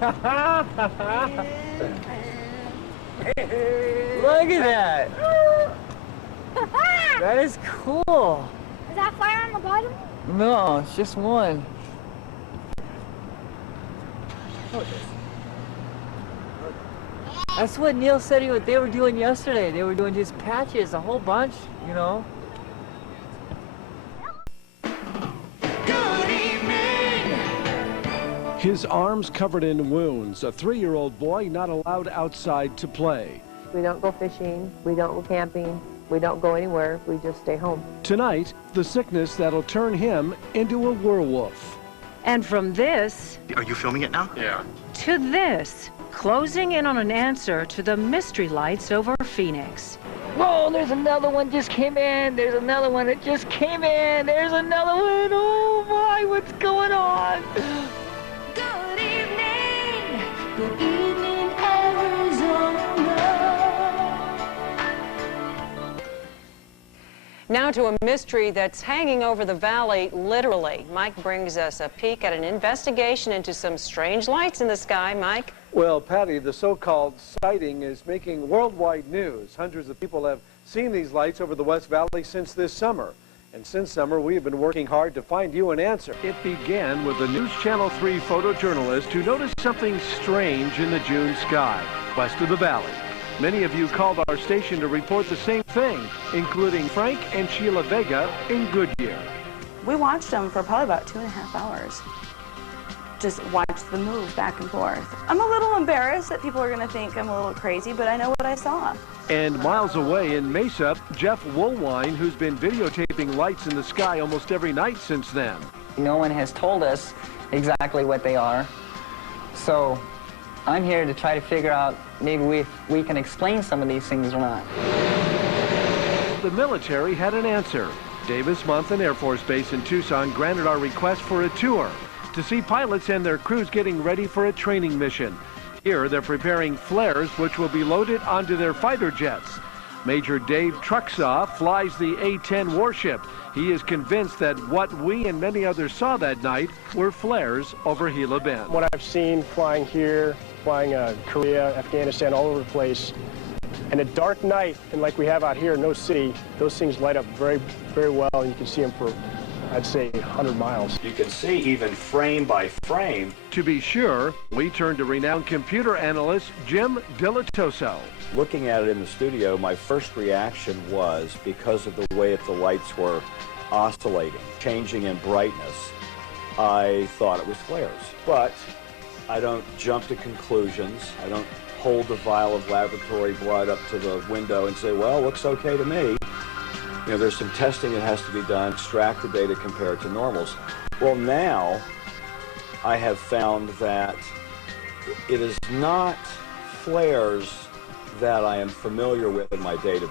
Look at that. That is cool. Is that fire on the bottom? No, it's just one. That's what Neil said they were doing yesterday. They were doing just patches, a whole bunch, you know. Good evening. His arms covered in wounds, a 3-year-old boy not allowed outside to play. We don't go fishing, we don't go camping, we don't go anywhere, we just stay home. Tonight, the sickness that'll turn him into a werewolf. And from this... Are you filming it now? Yeah. ...to this, closing in on an answer to the mystery lights over Phoenix. Whoa, there's another one just came in. There's another one that just came in. There's another one. Oh my, what's going on? Good evening. Good evening, Arizona. Now to a mystery that's hanging over the valley, literally. Mike brings us a peek at an investigation into some strange lights in the sky. Mike? Well, Patty, the so-called sighting is making worldwide news. Hundreds of people have seen these lights over the West Valley since this summer. And since summer, we have been working hard to find you an answer. It began with a News Channel 3 photojournalist who noticed something strange in the June sky, west of the valley. Many of you called our station to report the same thing, including Frank and Sheila Vega in Goodyear. We watched them for probably about 2.5 hours. Just watched them move back and forth. I'm a little embarrassed that people are going to think I'm a little crazy, but I know what I saw. And miles away in Mesa, Jeff Woolwine, who's been videotaping lights in the sky almost every night since then. No one has told us exactly what they are. So I'm here to try to figure out maybe we can explain some of these things or not. The military had an answer. Davis-Monthan Air Force Base in Tucson granted our request for a tour to see pilots and their crews getting ready for a training mission. Here, they're preparing flares, which will be loaded onto their fighter jets. Major Dave Truxaw flies the A-10 warship. He is convinced that what we and many others saw that night were flares over Gila Bend. What I've seen flying here, flying Korea, Afghanistan, all over the place, and a dark night, and like we have out here, no city, those things light up very, very well, and you can see them for, I'd say, 100 miles. You can see even frame by frame. To be sure, we turned to renowned computer analyst Jim Dilatoso. Looking at it in the studio, my first reaction was, because of the way that the lights were oscillating, changing in brightness, I thought it was flares. But I don't jump to conclusions. I don't hold the vial of laboratory blood up to the window and say, well, looks okay to me. You know, there's some testing that has to be done, extract the data, compare it to normals. Well, now I have found that it is not flares that I am familiar with in my database.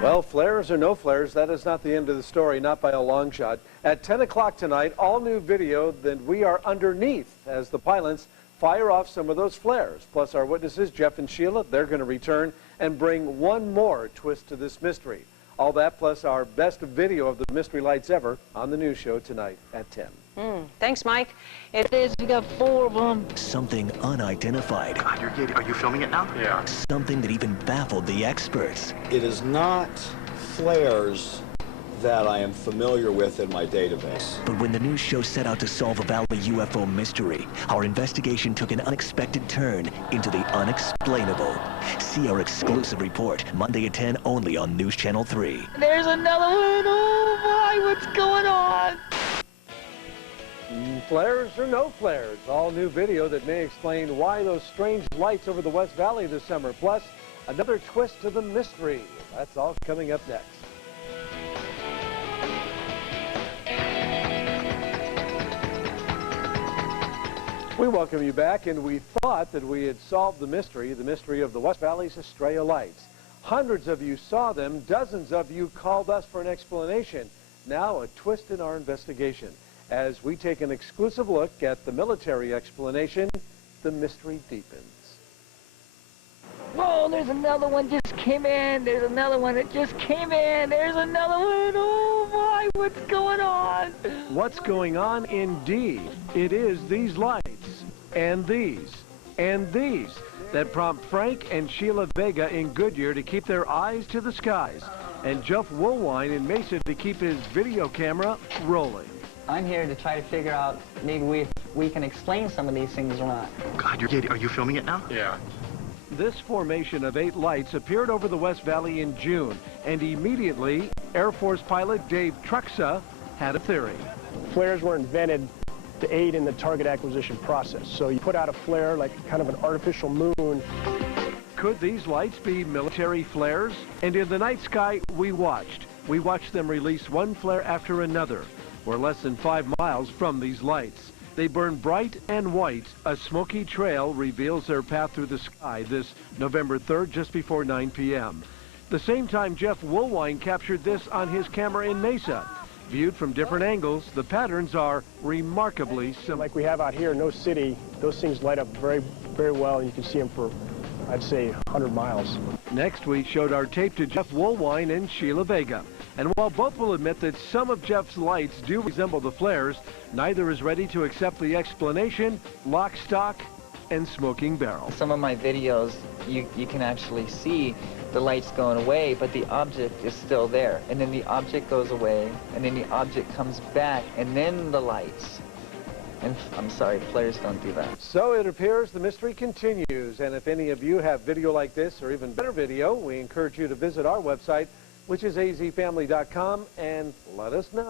Well, flares or no flares, that is not the end of the story, not by a long shot. At 10 o'clock tonight, all new video that we are underneath as the pilots fire off some of those flares. Plus our witnesses, Jeff and Sheila, they're going to return and bring one more twist to this mystery. All that plus our best video of the mystery lights ever on the news show tonight at 10. Thanks, Mike. It is, we got 4 of them. Something unidentified. Are you filming it now? Yeah. Something that even baffled the experts. It is not flares that I am familiar with in my database. But when the news show set out to solve a Valley UFO mystery, our investigation took an unexpected turn into the unexplainable. See our exclusive report Monday at 10 only on News Channel 3. There's another one. Oh my, what's going on? Flares or no flares, all new video that may explain why those strange lights over the West Valley this summer. Plus, another twist to the mystery. That's all coming up next. We welcome you back, and we thought that we had solved the mystery of the West Valley's Estrella lights. Hundreds of you saw them, dozens of you called us for an explanation. Now a twist in our investigation. As we take an exclusive look at the military explanation, the mystery deepens. Whoa, there's another one just came in. There's another one that just came in. There's another one. Oh my, what's going on? What's going on indeed? It is these lights, and these, and these, that prompt Frank and Sheila Vega in Goodyear to keep their eyes to the skies, and Jeff Woolwine in Mesa to keep his video camera rolling. I'm here to try to figure out maybe we can explain some of these things or not. God, you're kidding. Are you filming it now? Yeah. This formation of 8 lights appeared over the West Valley in June, and immediately Air Force pilot Dave Truxa had a theory. Flares were invented to aid in the target acquisition process. So you put out a flare like kind of an artificial moon. Could these lights be military flares? And in the night sky, we watched. We watched them release one flare after another. We're less than 5 miles from these lights. They burn bright and white. A smoky trail reveals their path through the sky this November 3rd, just before 9 p.m. The same time Jeff Woolwine captured this on his camera in Mesa. Viewed from different angles, the patterns are remarkably similar. Like we have out here in No City, those things light up very, very well, and you can see them for, I'd say, 100 miles. Next, we showed our tape to Jeff Woolwine and Sheila Vega. And while both will admit that some of Jeff's lights do resemble the flares, neither is ready to accept the explanation, lock, stock, and smoking barrel. Some of my videos, you can actually see the lights going away, but the object is still there. And then the object goes away, and then the object comes back, and then the lights. And I'm sorry, flares don't do that. So it appears the mystery continues, and if any of you have video like this or even better video, we encourage you to visit our website, which is azfamily.com, and let us know.